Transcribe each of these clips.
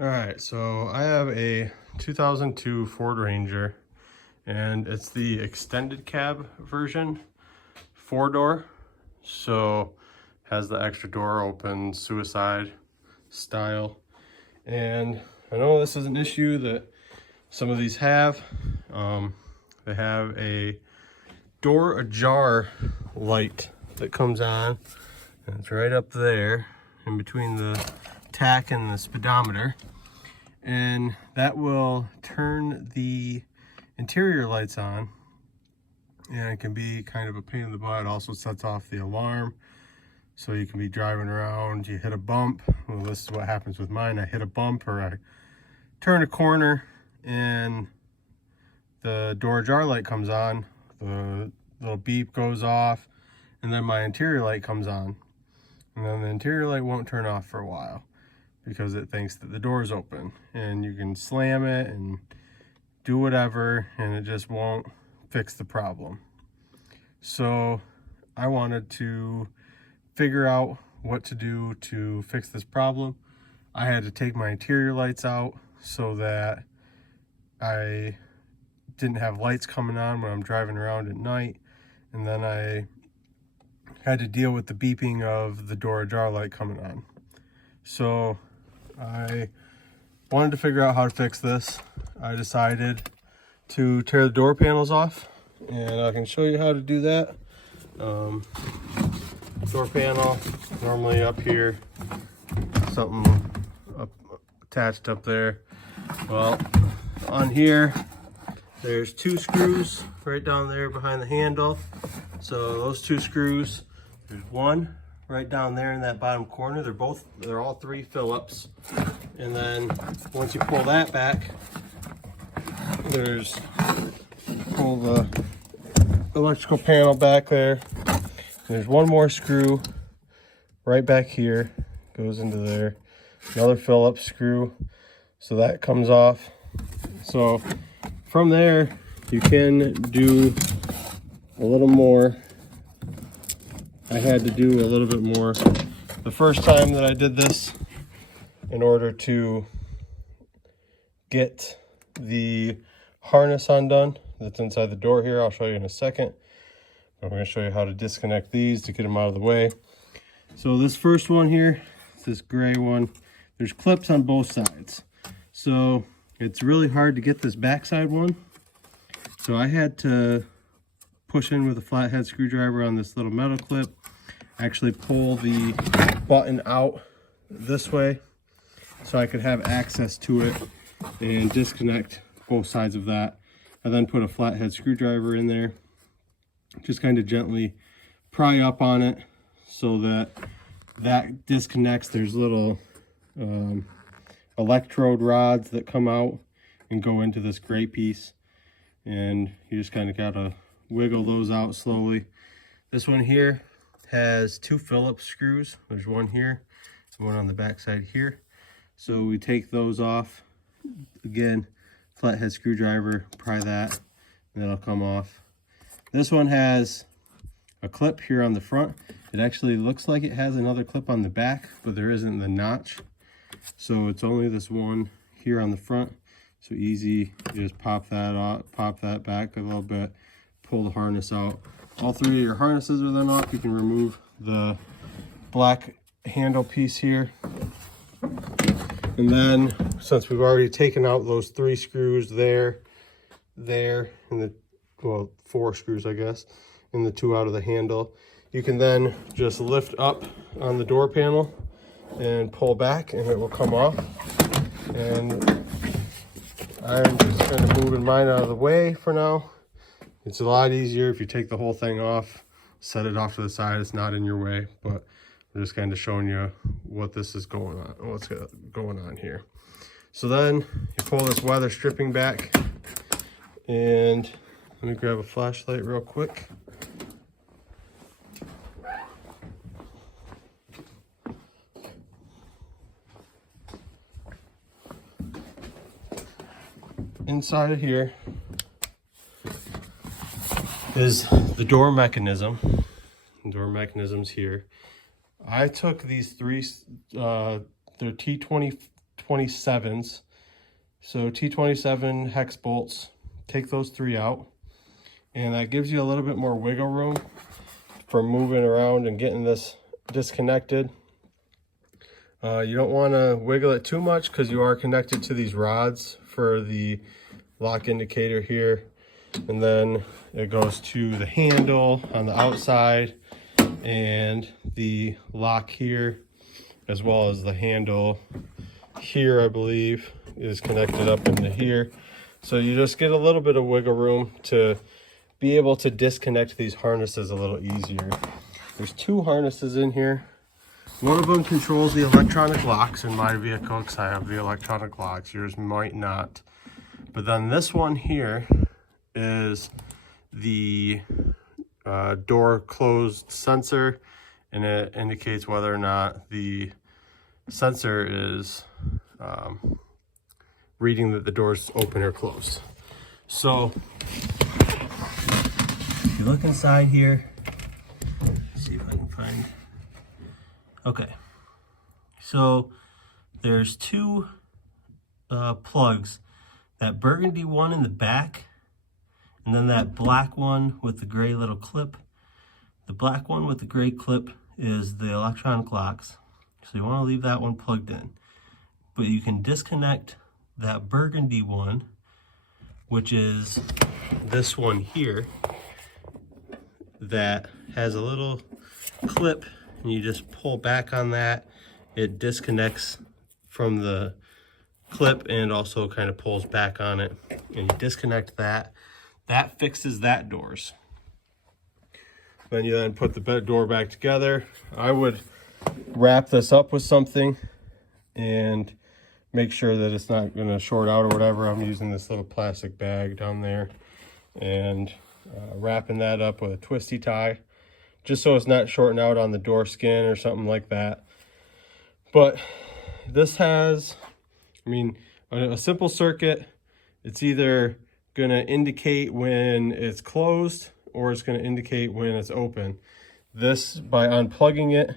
All right, so I have a 2002 Ford Ranger, and it's the extended cab version, 4-door. So has the extra door open, suicide style. And I know this is an issue that some of these have. They have a door ajar light that comes on, and it's right up there in between the tack and the speedometer, and that will turn the interior lights on, and it can be kind of a pain in the butt. It also sets off the alarm, so you can be driving around, you hit a bump. Well, this is what happens with mine. I hit a bump or I turn a corner and the door ajar light comes on, the little beep goes off, and then my interior light comes on, and then the interior light won't turn off for a while because it thinks that the door is open, and you can slam it and do whatever and it just won't fix the problem. So I wanted to figure out what to do to fix this problem. I had to take my interior lights out so that I didn't have lights coming on when I'm driving around at night, and then I had to deal with the beeping of the door ajar light coming on. So I wanted to figure out how to fix this. I decided to tear the door panels off, and I can show you how to do that. Door panel, normally up here, something attached up there. Well, on here, there's 2 screws right down there behind the handle. So those 2 screws, there's one right down there in that bottom corner. They're all 3 Phillips. And then once you pull that back, pull the electrical panel back there. There's one more screw right back here, goes into there. Another Phillips screw, so that comes off. So from there, you can do a little more. I had to do a little bit more the first time that I did this in order to get the harness undone that's inside the door here. I'll show you in a second. I'm going to show you how to disconnect these to get them out of the way. So this first one here, this gray one, there's clips on both sides. So it's really hard to get this backside one. So I had to push in with a flathead screwdriver on this little metal clip, actually pull the button out this way so I could have access to it and disconnect both sides of that. I then put a flathead screwdriver in there, just kind of gently pry up on it so that disconnects. There's little electrode rods that come out and go into this gray piece, and you just kind of gotta wiggle those out slowly. This one here has 2 Phillips screws. There's one here, one on the back side here. So we take those off. Again, flathead screwdriver, pry that, and that'll come off. This one has a clip here on the front. It actually looks like it has another clip on the back, but there isn't the notch. So it's only this one here on the front. So easy, you just pop that off, pop that back a little bit, pull the harness out. All 3 of your harnesses are then off. You can remove the black handle piece here. And then, since we've already taken out those 3 screws there, and the, well, 4 screws, I guess, and the 2 out of the handle, you can then just lift up on the door panel and pull back, and it will come off. And I'm just kind of moving mine out of the way for now. It's a lot easier if you take the whole thing off, set it off to the side. It's not in your way, but I'm just kind of showing you what this is going on, what's going on here. So then you pull this weather stripping back, and let me grab a flashlight real quick. Inside of here is the door mechanism. The door mechanism's here. I took these 3, they're T20 T27s. So T27 hex bolts, take those 3 out, and that gives you a little bit more wiggle room for moving around and getting this disconnected. You don't want to wiggle it too much because you are connected to these rods for the lock indicator here, and then it goes to the handle on the outside and the lock here, as well as the handle here, I believe, is connected up into here. So you just get a little bit of wiggle room to be able to disconnect these harnesses a little easier. There's 2 harnesses in here. One of them controls the electronic locks in my vehicle because I have the electronic locks. Yours might not. But then this one here is the door closed sensor, and it indicates whether or not the sensor is reading that the door's open or closed. So if you look inside here, see if I can find. Okay, so there's 2 plugs, that burgundy one in the back, and then that black one with the gray little clip. The black one with the gray clip is the electronic locks, so you want to leave that one plugged in. But you can disconnect that burgundy one, which is this one here, that has a little clip, and you just pull back on that. It disconnects from the clip and also kind of pulls back on it, and you disconnect that. That fixes that doors. Then you then put the door back together. I would wrap this up with something and make sure that it's not going to short out or whatever. I'm using this little plastic bag down there and wrapping that up with a twisty tie, just so it's not shorting out on the door skin or something like that. But this has, I mean, a simple circuit. It's either going to indicate when it's closed or it's going to indicate when it's open. This, by unplugging it,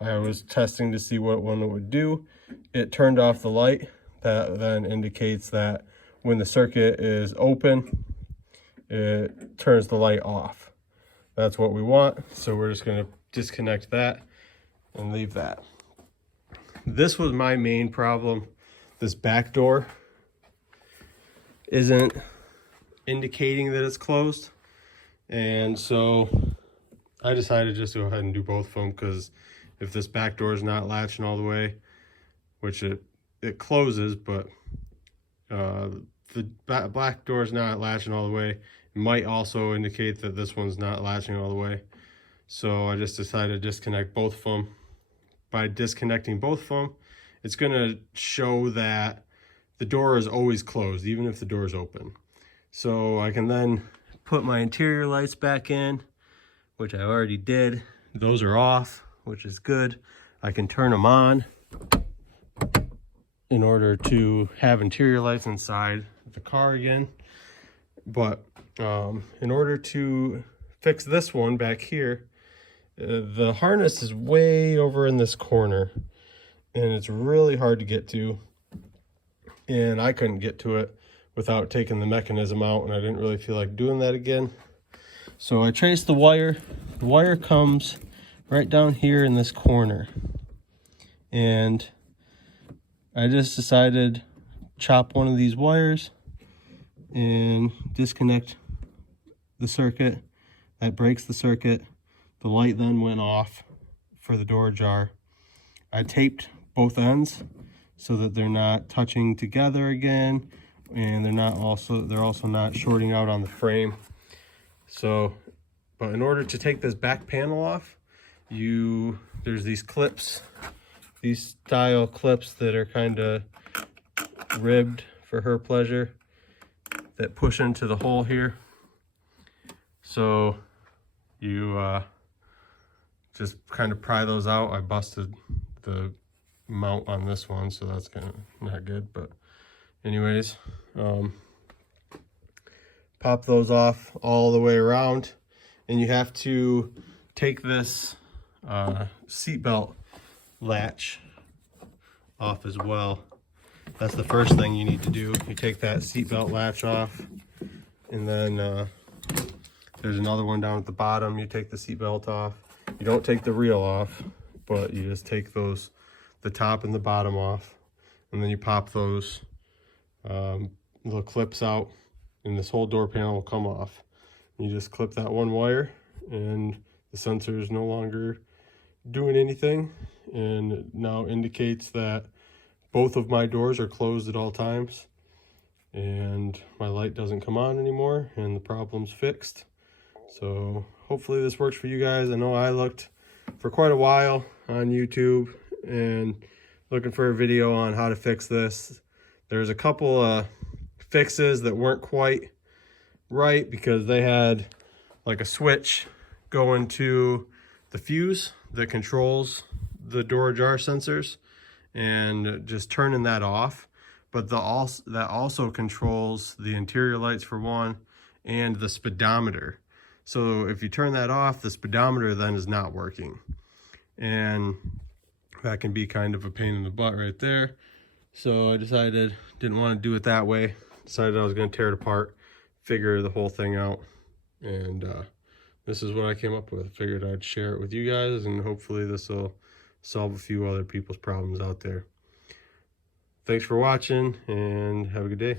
I was testing to see what one it would do. It turned off the light. That then indicates that when the circuit is open, it turns the light off. That's what we want, so we're just going to disconnect that and leave that. This was my main problem. This back door isn't indicating that it's closed, and so I decided just to go ahead and do both of them, because if this back door is not latching all the way, which it closes, but the black door is not latching all the way, it might also indicate that this one's not latching all the way. So I just decided to disconnect both of them. By disconnecting both of them, it's going to show that the door is always closed, even if the door is open. So I can then put my interior lights back in, which I already did. Those are off, which is good. I can turn them on in order to have interior lights inside the car again. But in order to fix this one back here, the harness is way over in this corner, and it's really hard to get to, and I couldn't get to it without taking the mechanism out, and I didn't really feel like doing that again. So I traced the wire. The wire comes right down here in this corner, and I just decided chop one of these wires and disconnect the circuit. That breaks the circuit. The light then went off for the door jar. I taped both ends so that they're not touching together again, and they're also not shorting out on the frame. So, but in order to take this back panel off, there's these clips, these style clips that are kind of ribbed for her pleasure, that push into the hole here. So you just kind of pry those out. I busted the mount on this one, so that's kind of not good, but anyways, pop those off all the way around, and you have to take this seatbelt latch off as well. that's the first thing you need to do. You take that seatbelt latch off, and then there's another one down at the bottom. You take the seatbelt off. You don't take the reel off, but you just take those, the top and the bottom off, and then you pop those little clips out, and this whole door panel will come off. You just clip that one wire, and the sensor is no longer doing anything, and it now indicates that both of my doors are closed at all times, and my light doesn't come on anymore, and the problem's fixed. So hopefully this works for you guys. I know I looked for quite a while on YouTube and looking for a video on how to fix this. There's a couple fixes that weren't quite right because they had like a switch going to the fuse that controls the door ajar sensors, and just turning that off. But that also controls the interior lights for one, and the speedometer. So if you turn that off, the speedometer then is not working, and that can be kind of a pain in the butt right there. So I decided, didn't want to do it that way. Decided I was going to tear it apart, figure the whole thing out, and this is what I came up with. Figured I'd share it with you guys, and hopefully this will solve a few other people's problems out there. Thanks for watching, and have a good day.